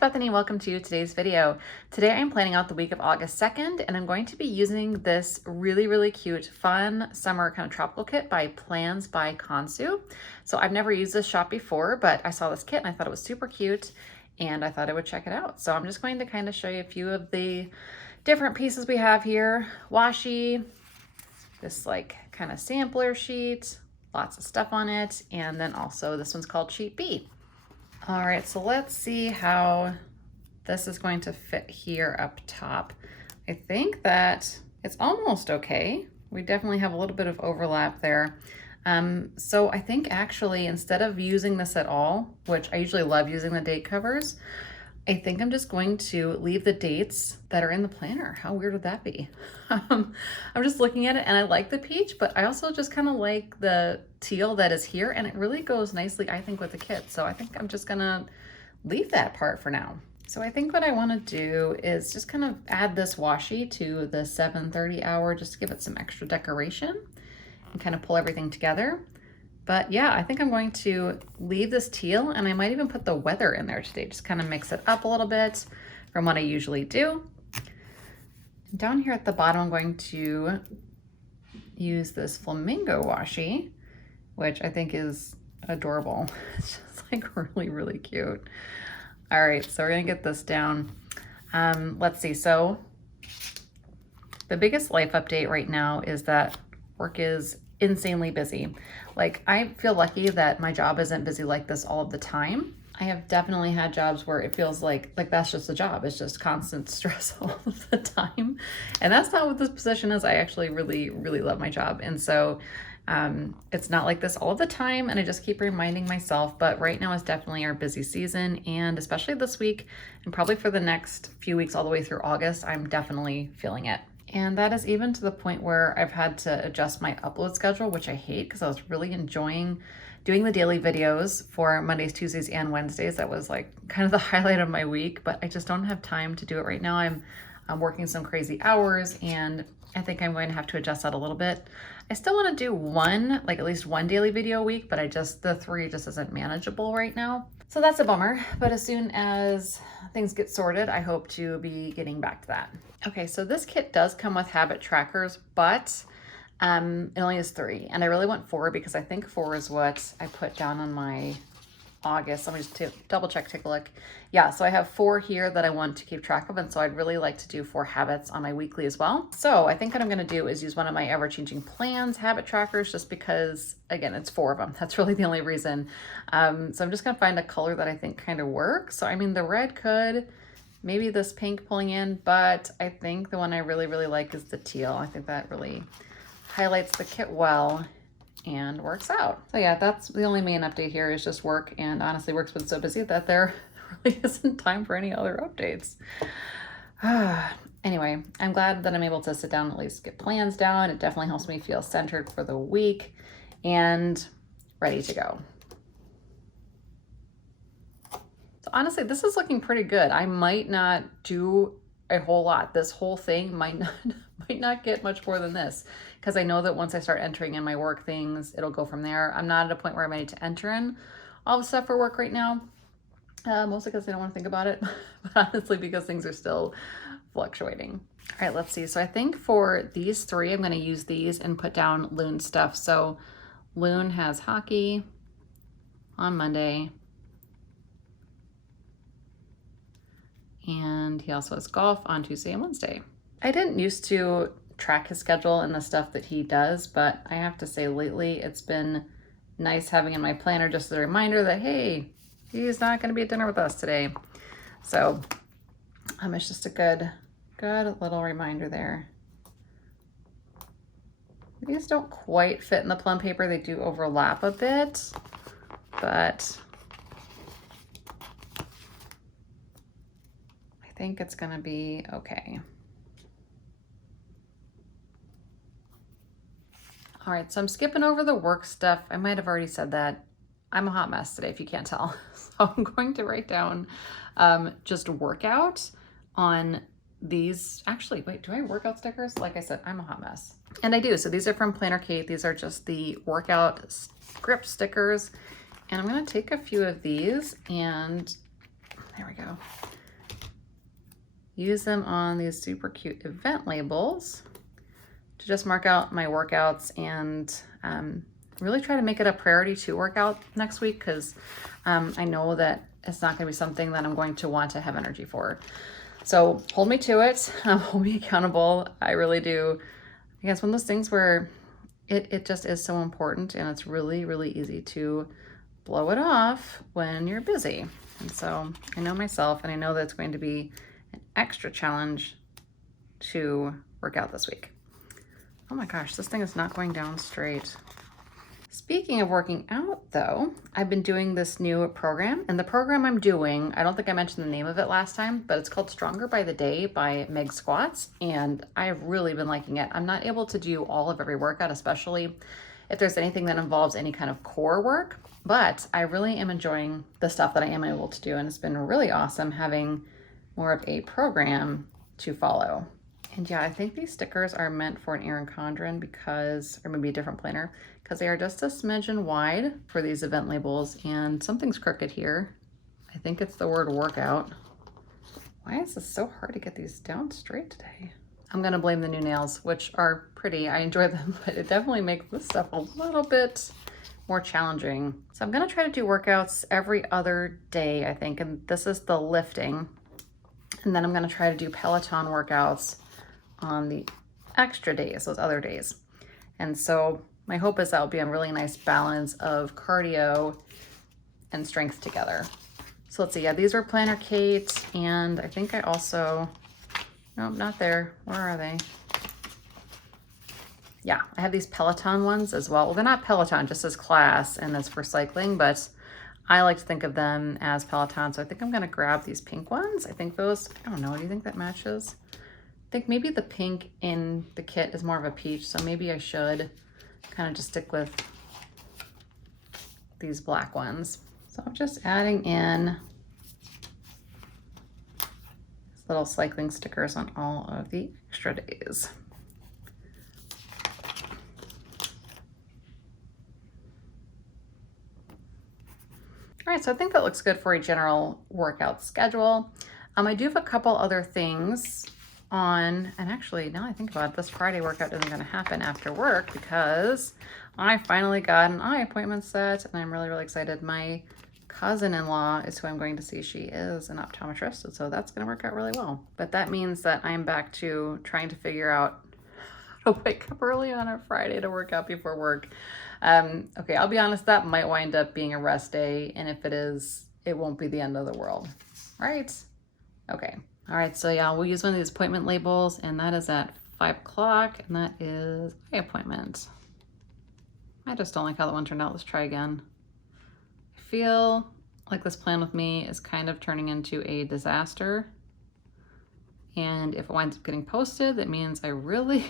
Bethany. Welcome to today's video. Today I'm planning out the week of August 2nd, and I'm going to be using this really cute, fun summer kind of tropical kit by PlansByConsu. So I've never used this shop before, but I saw this kit and I thought it was super cute and I thought I would check it out. So I'm just going to kind of show you a few of the different pieces we have here. Washi, this like kind of sampler sheet, lots of stuff on it, and then also this one's called Sheet B. All right, so let's see how this is going to fit here up top. I think that it's almost okay. We definitely have a little bit of overlap there. So I think actually instead of using this at all, which I usually love using the date covers, I think I'm just going to leave the dates that are in the planner. How weird would that be? I'm just looking at it and I like the peach, but I also just kind of like the teal that is here, and it really goes nicely, I think, with the kit. So I think I'm just gonna leave that part for now. So I think what I want to do is just kind of add this washi to the 7:30 hour, just to give it some extra decoration and kind of pull everything together. But yeah, I think I'm going to leave this teal, and I might even put the weather in there today, just kind of mix it up a little bit from what I usually do. Down here at the bottom, I'm going to use this Flamingo Washi, which I think is adorable. It's just like really cute. All right, so we're gonna get this down. Let's see, so the biggest life update right now is that work is insanely busy. Like, I feel lucky that my job isn't busy like this all of the time. I have definitely had jobs where it feels like that's just the job. It's just constant stress all of the time. And that's not what this position is. I actually really love my job. And so it's not like this all of the time. And I just keep reminding myself, but right now is definitely our busy season. And especially this week, and probably for the next few weeks all the way through August, I'm definitely feeling it. And that is even to the point where I've had to adjust my upload schedule, which I hate because I was really enjoying doing the daily videos for Mondays, Tuesdays, and Wednesdays. That was like kind of the highlight of my week, but I just don't have time to do it right now. I'm working some crazy hours, and I think I'm going to have to adjust that a little bit. I still want to do one, like at least one daily video a week, but the 3 just isn't manageable right now. So that's a bummer, but as soon as things get sorted, I hope to be getting back to that. Okay, so this kit does come with habit trackers, but it only has 3, and I really want 4 because I think 4 is what I put down on my August. Let me just double check, take a look. Yeah, so I have 4 here that I want to keep track of, and so I'd really like to do 4 habits on my weekly as well. So I think what I'm gonna do is use one of my ever-changing plans habit trackers, just because, again, it's 4 of them. That's really the only reason. So I'm just gonna find a color that I think kind of works. So I mean, the red could, maybe this pink pulling in, but I think the one I really like is the teal. I think that really highlights the kit well and works out. So yeah, that's the only main update here is just work, and honestly, work's been so busy that there really isn't time for any other updates. Anyway, I'm glad that I'm able to sit down and at least get plans down. It definitely helps me feel centered for the week and ready to go. So honestly, this is looking pretty good. I might not do a whole lot. This whole thing might not get much more than this, because I know that once I start entering in my work things, it'll go from there. I'm not at a point where I'm ready to enter in all the stuff for work right now, mostly because I don't want to think about it, but honestly because things are still fluctuating. All right, let's see. So I think for these 3, I'm going to use these and put down Loon stuff. So Loon has hockey on Monday, and he also has golf on Tuesday and Wednesday. I didn't used to track his schedule and the stuff that he does, but I have to say lately it's been nice having in my planner just a reminder that, hey, he's not going to be at dinner with us today. So it's just a good little reminder there. These don't quite fit in the plum paper. They do overlap a bit, but I think it's going to be okay. All right, so I'm skipping over the work stuff. I might have already said that. I'm a hot mess today, if you can't tell. So I'm going to write down just workout on these. Actually, wait, do I have workout stickers? Like I said, I'm a hot mess. And I do. So these are from Planner Kate. These are just the workout script stickers. And I'm going to take a few of these and There we go. Use them on these super cute event labels to just mark out my workouts and really try to make it a priority to work out next week, because I know that it's not going to be something that I'm going to want to have energy for. So hold me to it. Hold me accountable. I really do. I guess one of those things where it just is so important, and it's really, really easy to blow it off when you're busy. And so I know myself, and I know that it's going to be an extra challenge to work out this week. Oh my gosh, this thing is not going down straight. Speaking of working out though, I've been doing this new program, and the program I'm doing, I don't think I mentioned the name of it last time, but it's called Stronger by the Day by Meg Squats, and I've really been liking it. I'm not able to do all of every workout, especially if there's anything that involves any kind of core work, but I really am enjoying the stuff that I am able to do, and it's been really awesome having more of a program to follow. And yeah, I think these stickers are meant for an Erin Condren because, or maybe a different planner, because they are just a smidgen wide for these event labels, and something's crooked here. I think it's the word workout. Why is this so hard to get these down straight today? I'm gonna blame the new nails, which are pretty. I enjoy them, but it definitely makes this stuff a little bit more challenging. So I'm gonna try to do workouts every other day, I think, and this is the lifting. And then I'm gonna try to do Peloton workouts on the extra days, those other days. And so my hope is that'll be a really nice balance of cardio and strength together. So let's see, yeah, these were Planner Kate, and I think I also, nope, not there. Where are they? Yeah, I have these Peloton ones as well. Well, they're not Peloton, just as class, and it's for cycling, but I like to think of them as Peloton. So I think I'm gonna grab these pink ones. I think those, I don't know, do you think that matches? I think maybe the pink in the kit is more of a peach, so maybe I should kind of just stick with these black ones. So I'm just adding in these little cycling stickers on all of the extra days. All right, so I think that looks good for a general workout schedule. I do have a couple other things on, and actually now I think about it, this Friday workout isn't gonna happen after work because I finally got an eye appointment set, and I'm really, really excited. My cousin-in-law is who I'm going to see. She is an optometrist, and so that's gonna work out really well. But that means that I'm back to trying to figure out how to wake up early on a Friday to work out before work. Okay, I'll be honest, that might wind up being a rest day, and if it is, it won't be the end of the world, right? Okay. All right, so yeah, we'll use one of these appointment labels, and that is at 5 o'clock, and that is my appointment. I just don't like how that one turned out. Let's try again. I feel like this plan with me is kind of turning into a disaster, and if it winds up getting posted, that means I really,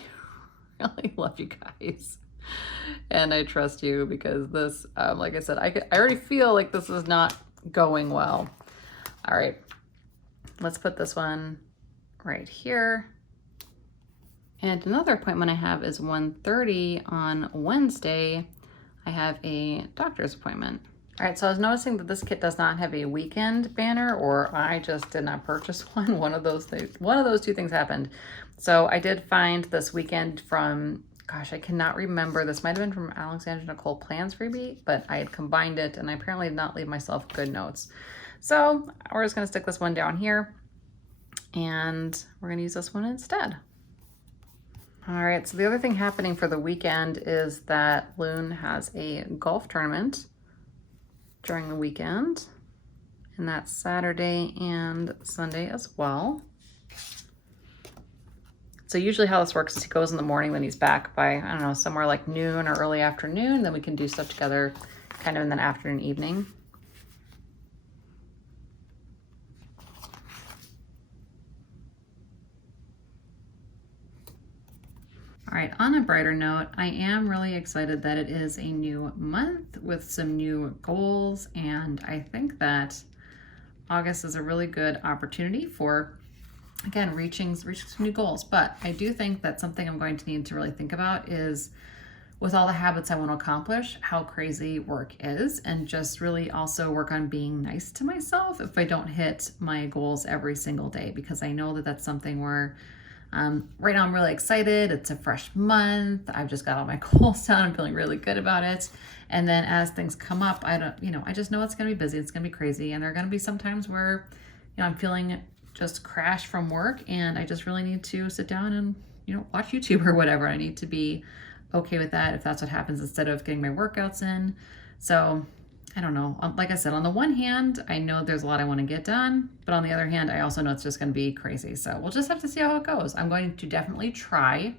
really love you guys, and I trust you, because this, like I said, I already feel like this is not going well. All right. Let's put this one right here. And another appointment I have is 1:30 on Wednesday. I have a doctor's appointment. All right, so I was noticing that this kit does not have a weekend banner, or I just did not purchase one. One of those two things happened. So I did find this weekend from, gosh, I cannot remember. This might have been from Alexandra Nicole Plans freebie, but I had combined it, and I apparently did not leave myself good notes. So we're just gonna stick this one down here, and we're gonna use this one instead. All right, so the other thing happening for the weekend is that Loon has a golf tournament during the weekend, and that's Saturday and Sunday as well. So usually how this works is he goes in the morning, then he's back by, I don't know, somewhere like noon or early afternoon, then we can do stuff together kind of in the afternoon, evening. All right, on a brighter note, I am really excited that it is a new month with some new goals, and I think that August is a really good opportunity for, again, reaching some new goals. But I do think that something I'm going to need to really think about is with all the habits I want to accomplish, how crazy work is, and just really also work on being nice to myself if I don't hit my goals every single day, because I know that that's something where right now I'm really excited. It's a fresh month. I've just got all my goals done. I'm feeling really good about it. And then as things come up, I just know it's going to be busy. It's going to be crazy. And there are going to be some times where, I'm feeling just crash from work and I just really need to sit down and, watch YouTube or whatever. I need to be okay with that if that's what happens, instead of getting my workouts in. So I don't know. Like I said, on the one hand, I know there's a lot I want to get done, but on the other hand, I also know it's just going to be crazy. So we'll just have to see how it goes. I'm going to definitely try,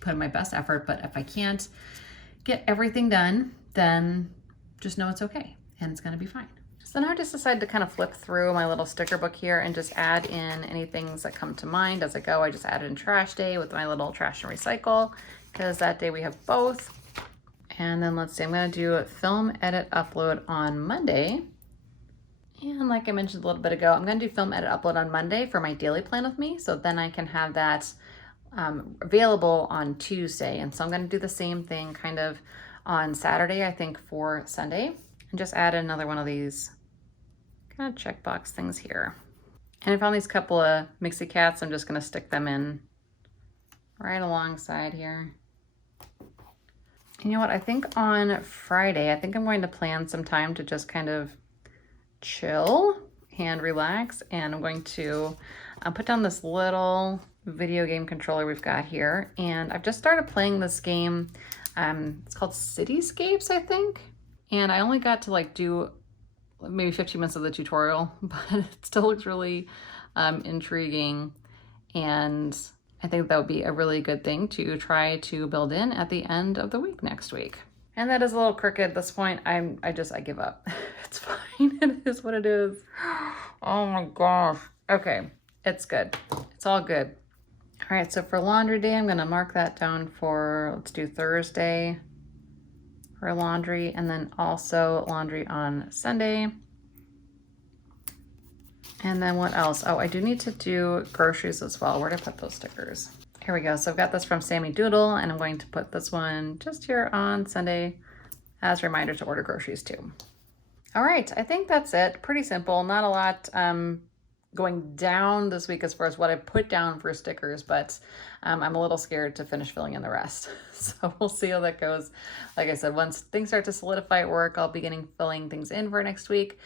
put in my best effort, but if I can't get everything done, then just know it's okay and it's going to be fine. So now I just decided to kind of flip through my little sticker book here and just add in any things that come to mind as I go. I just added in trash day with my little trash and recycle, because that day we have both. And then let's see, I'm going to do film, edit, upload on Monday. And like I mentioned a little bit ago, I'm going to do film, edit, upload on Monday for my daily plan with me. So then I can have that available on Tuesday. And so I'm going to do the same thing kind of on Saturday, I think, for Sunday. And just add another one of these kind of checkbox things here. And I found these couple of Mixie Cats. I'm just going to stick them in right alongside here. You know what, I think on Friday, I think I'm going to plan some time to just kind of chill and relax. And I'm going to put down this little video game controller we've got here. And I've just started playing this game. It's called Cityscapes, I think. And I only got to like do maybe 15 minutes of the tutorial, but it still looks really intriguing. And I think that would be a really good thing to try to build in at the end of the week next week. And that is a little crooked at this point. I give up. It's fine. It is what it is. Oh my gosh. Okay. It's good. It's all good. All right. So for laundry day, I'm going to mark that down for, let's do Thursday for laundry, and then also laundry on Sunday. And then what else? Oh, I do need to do groceries as well. Where did I put those stickers? Here we go. So I've got this from Sammy Doodle, and I'm going to put this one just here on Sunday as a reminder to order groceries too. All right, I think that's it. Pretty simple. Not a lot going down this week as far as what I put down for stickers, but I'm a little scared to finish filling in the rest. So we'll see how that goes. Like I said, once things start to solidify at work, I'll be filling things in for next week.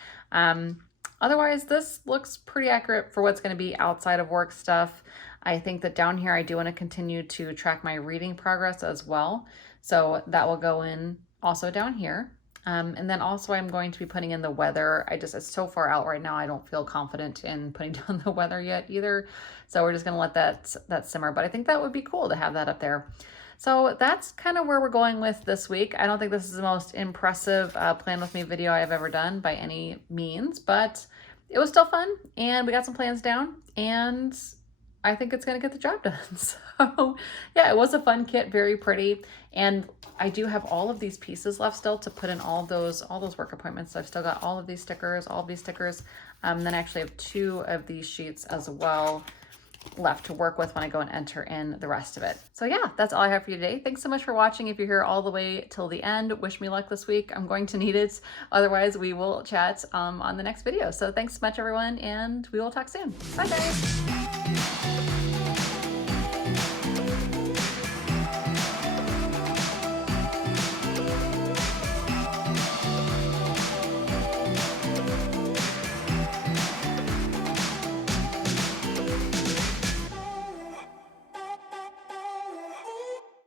Otherwise, this looks pretty accurate for what's going to be outside of work stuff. I think that down here, I do want to continue to track my reading progress as well. So that will go in also down here. And then also I'm going to be putting in the weather. It's so far out right now, I don't feel confident in putting down the weather yet either. So we're just going to let that simmer. But I think that would be cool to have that up there. So that's kind of where we're going with this week. I don't think this is the most impressive plan with me video I've ever done by any means, but it was still fun and we got some plans down and I think it's going to get the job done. So yeah, it was a fun kit, very pretty. And I do have all of these pieces left still to put in all those work appointments. So I've still got all of these stickers. Then I actually have 2 of these sheets as well left to work with when I go and enter in the rest of it. So yeah, that's all I have for you today. Thanks so much for watching. If you're here all the way till the end, wish me luck this week. I'm going to need it. Otherwise, we will chat on the next video. So thanks so much, everyone, and we will talk soon. Bye, guys.